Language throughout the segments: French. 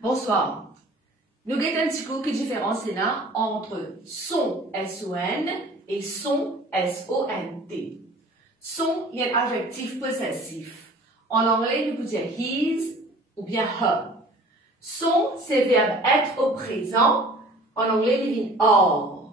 Bonsoir. Nous avons un petit coup qui différence là entre son S-O-N et son S-O-N-T. Son est un adjectif possessif. En anglais, nous pouvons dire his ou bien her. Son, c'est le verbe être au présent. En anglais, il vient are.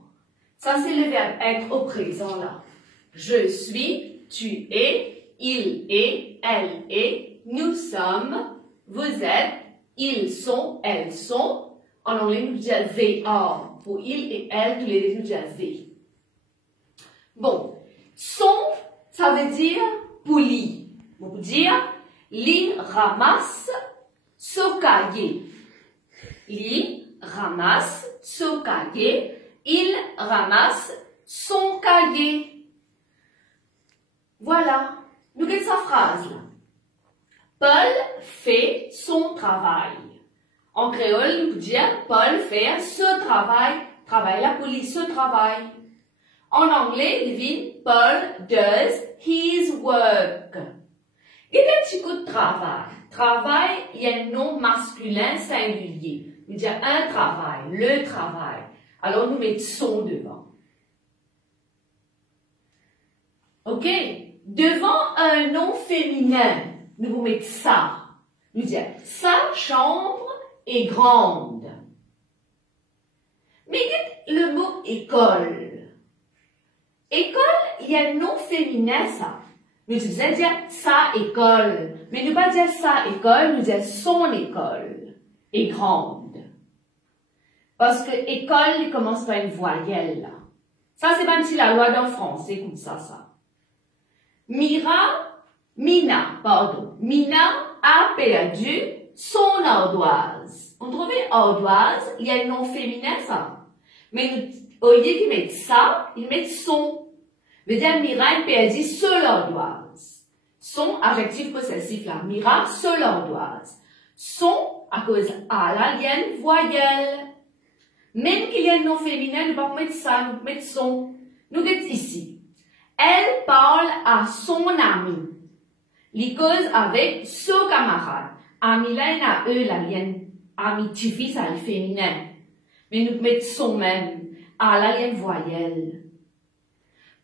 Ça, c'est le verbe être au présent là. Je suis, tu es, il est, elle est, nous sommes, vous êtes, ils sont, elles sont. En anglais, nous disons they are. Pour il et elle, tous les deux, nous disons they. Bon, son, ça veut dire poli. On peut dire, li ramasse son cahier. Li ramasse son cahier. Il ramasse son cahier. Voilà. Nous avons sa phrase là. Paul fait son travail. En créole, nous pouvons dire Paul fait ce travail. Travail, la police, ce travail. En anglais, il dit Paul does his work. Il y a un petit coup de travail. Travail, il y a un nom masculin singulier. Nous disons un travail, le travail. Alors, nous mettons son devant. OK? Devant un nom féminin, nous vous mettons ça. Nous disons sa chambre est grande. Mais dites le mot école. École, il y a un nom féminin, ça. Nous disons dire sa école. Mais nous pas dire sa école, nous disons son école est grande. Parce que école, il commence par une voyelle, là. Ça, c'est même si la loi d'un français, comme ça. Mina a perdu son ardoise. On trouvait ardoise, il y a un nom féminin, ça. Mais au lieu qu'ils mettent ça, ils mettent son. Veut dire, Mira a perdu son ardoise. Son, adjectif possessif là. Mira, son ardoise. Son, à cause A là, il y a une voyelle. Même qu'il y a un nom féminin, nous ne pouvons pas mettre ça, nous mettre son. Nous mettons ici. Elle parle à son ami. Il cause avec son camarade. Ami là, il y a eux, là, il y a un ami tifi, ça le féminin. Mais nous mettons son même. Ah là, il y a une voyelle.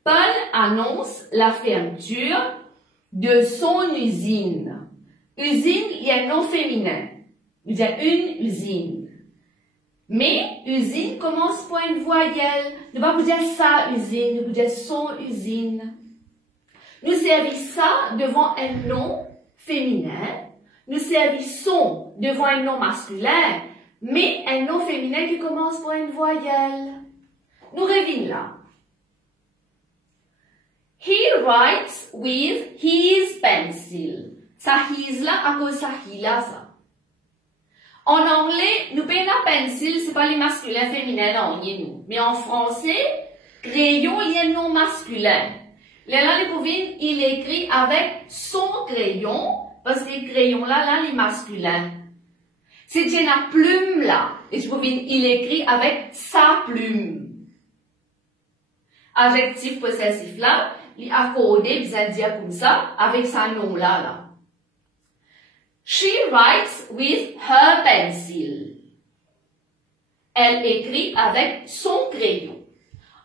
Paul annonce la fermeture de son usine. Usine, il y a un nom féminin. Il y a une usine. Mais usine commence par une voyelle. Nous ne pouvons pas dire sa usine, nous pouvons dire son usine. Nous servons ça devant un nom féminin. Nous servons devant un nom masculin, mais un nom féminin qui commence par une voyelle. Nous revenons là. He writes with his pencil. Ça his là, à cause ça he là, ça. En anglais, nous payons la pencil, c'est pas les masculins féminins, non, nous. Mais en français, crayon, il y a un nom masculin. Là, les pouvines, il écrit avec son crayon, parce que les crayons là, les masculins. C'est la plume là, et je pouvine, il écrit avec sa plume. Adjectif possessif là, il accordé, vous allez dire comme ça, avec sa nom là. She writes with her pencil. Elle écrit avec son crayon.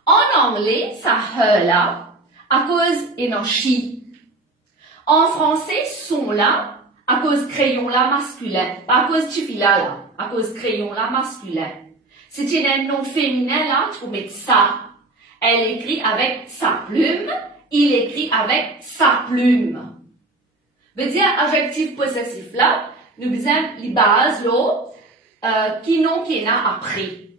En anglais, ça her là, à cause et non she. En français, son là, à cause crayon là masculin, pas à cause chifila là, à cause crayon là masculin. Si tu as un nom féminin là, tu peux mettre ça. Elle écrit avec sa plume, il écrit avec sa plume. Veut dire adjectif possessif là, nous besoin les bases là, qui n'ont qu'un après.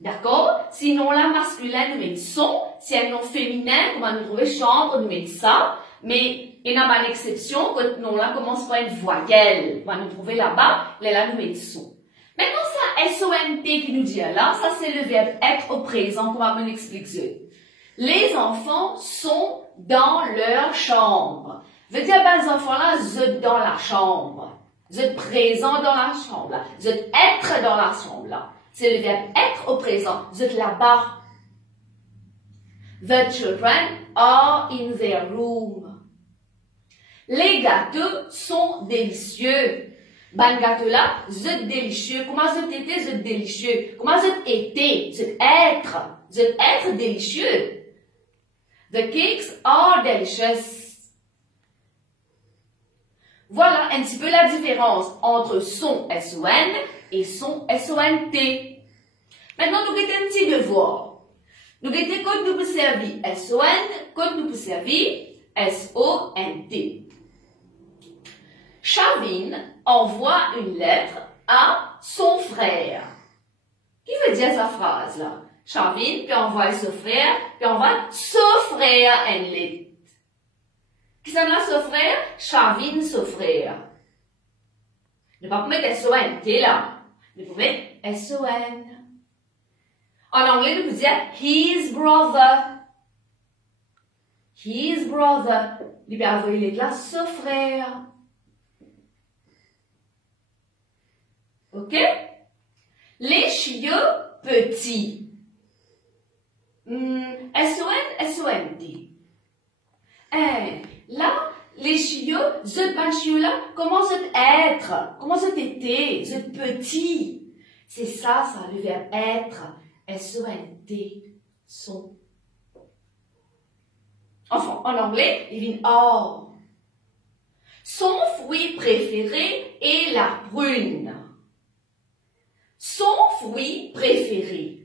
D'accord? Sinon là, masculin, nous mettons son. Si un nom féminin, on va nous trouver chambre, nous mettons ça. Mais il y a une exception, quand nom là commence par une voyelle. On va nous trouver là-bas, là, nous mettons son. Maintenant, ça, S-O-N-T qui nous dit là, ça c'est le verbe être au présent, qu'on va nous expliquer. Les enfants sont dans leur chambre. Veut dire, ben, les enfants-là, vous êtes dans la chambre. Vous êtes présents dans la chambre, là. Vous êtes être dans la chambre, là. C'est le verbe être au présent. Vous êtes là-bas. The children are in their room. Les gâteaux sont délicieux. Ban gâteau là, c'est délicieux. Comment c'est délicieux? Comment c'est être délicieux. The cakes are delicious. Voilà un petit peu la différence entre son S-O-N et son S-O-N-T. Maintenant, nous avons un petit devoir. Nous avons quand nous pouvons servir S-O-N, quand nous pouvons servir S-O-N-T. Shavin envoie une lettre à son frère. Qui veut dire sa phrase là? Shavin puis envoie son frère, puis envoie son frère une lettre. Qui s'en a son frère? Shavin son frère. Ne pas mettre S-O-N-T là. Vous pouvez mettre S-O-N. En anglais, nous pouvons dire his brother. His brother. Il peut envoyer là son frère. Ok? Les chiots petits. S-O-N, S-O-N-T. Là, les chiots, ce chiots là, comment c'est être? Comment c'est été? C'est petit. C'est ça, le verbe être. S-O-N-T. Son. Enfin, en anglais, il vient or. Son fruit préféré est la prune. Son fruit préféré.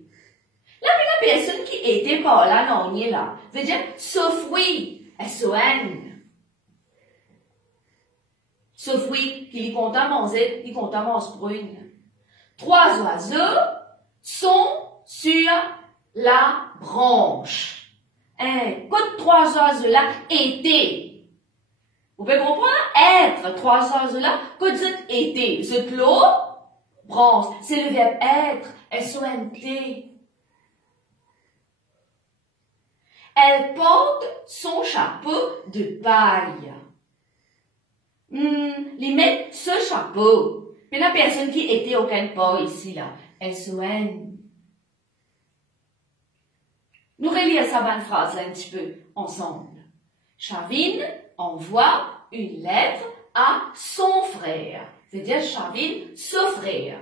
La personne qui était par là, non, il est là. Veut dire, ce fruit, S-O-N. Ce fruit qui lui compte à manger, il compte à manger prune. 3 oiseaux sont sur la branche. Quand 3 oiseaux là étaient. Vous pouvez comprendre? Être, 3 oiseaux là, quand c'est été, c'est l'eau, branche. C'est le verbe être, S-O-N-T. Elle porte son chapeau de paille. Ils mettent ce chapeau. Mais la personne qui était aucun part ici, là. S-O-N. Nous relire sa bonne phrase là, un petit peu ensemble. Shavin envoie une lettre à son frère. C'est-à-dire Shavin, son frère.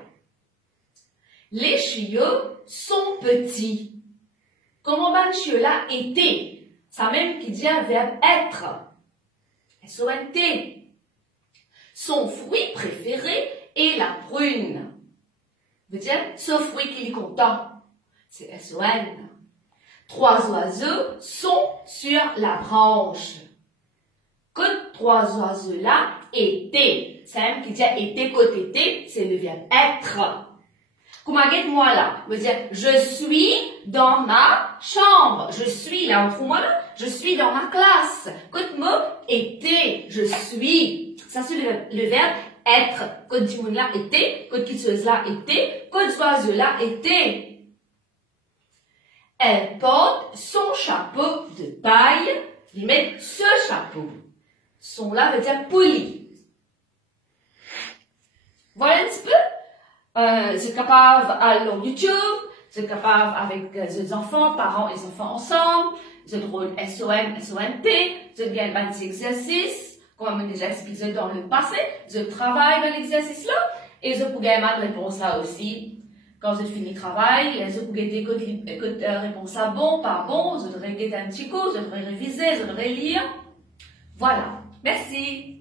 Les chiots sont petits. Comment ben chiots là était? Ça même qui dit un verbe être. S-O-N-T. Son fruit préféré est la prune. Veut dire ce fruit qu'il est content. C'est S-O-N. 3 oiseaux sont sur la branche. Que 3 oiseaux là étaient. C'est même qui dit était côté été, c'est le verbe être. Comment moi là? Veut dire je suis dans ma chambre. Je suis là entre moi là. Je suis dans ma classe. Quand mot était, je suis. Ça c'est le verbe être. Quand du monde là était, quand quelque chose là était, quand oiseau là était. Elle porte son chapeau de paille. Il met ce chapeau. Son là veut dire poli. Voilà un petit peu. C'est capable à YouTube. C'est capable avec les enfants, parents et les enfants ensemble. C'est drôle S-O-N, S-O-N-T. Je gagne 26 exercices. Comme on a déjà expliqué dans le passé. Je travaille dans l'exercice là. Et je peux gagner ma réponse là aussi. Quand je finis le travail, je peux gagner réponse là bon, pas bon. Je devrais gagner un petit coup. Je devrais réviser. Je devrais lire. Voilà. Merci.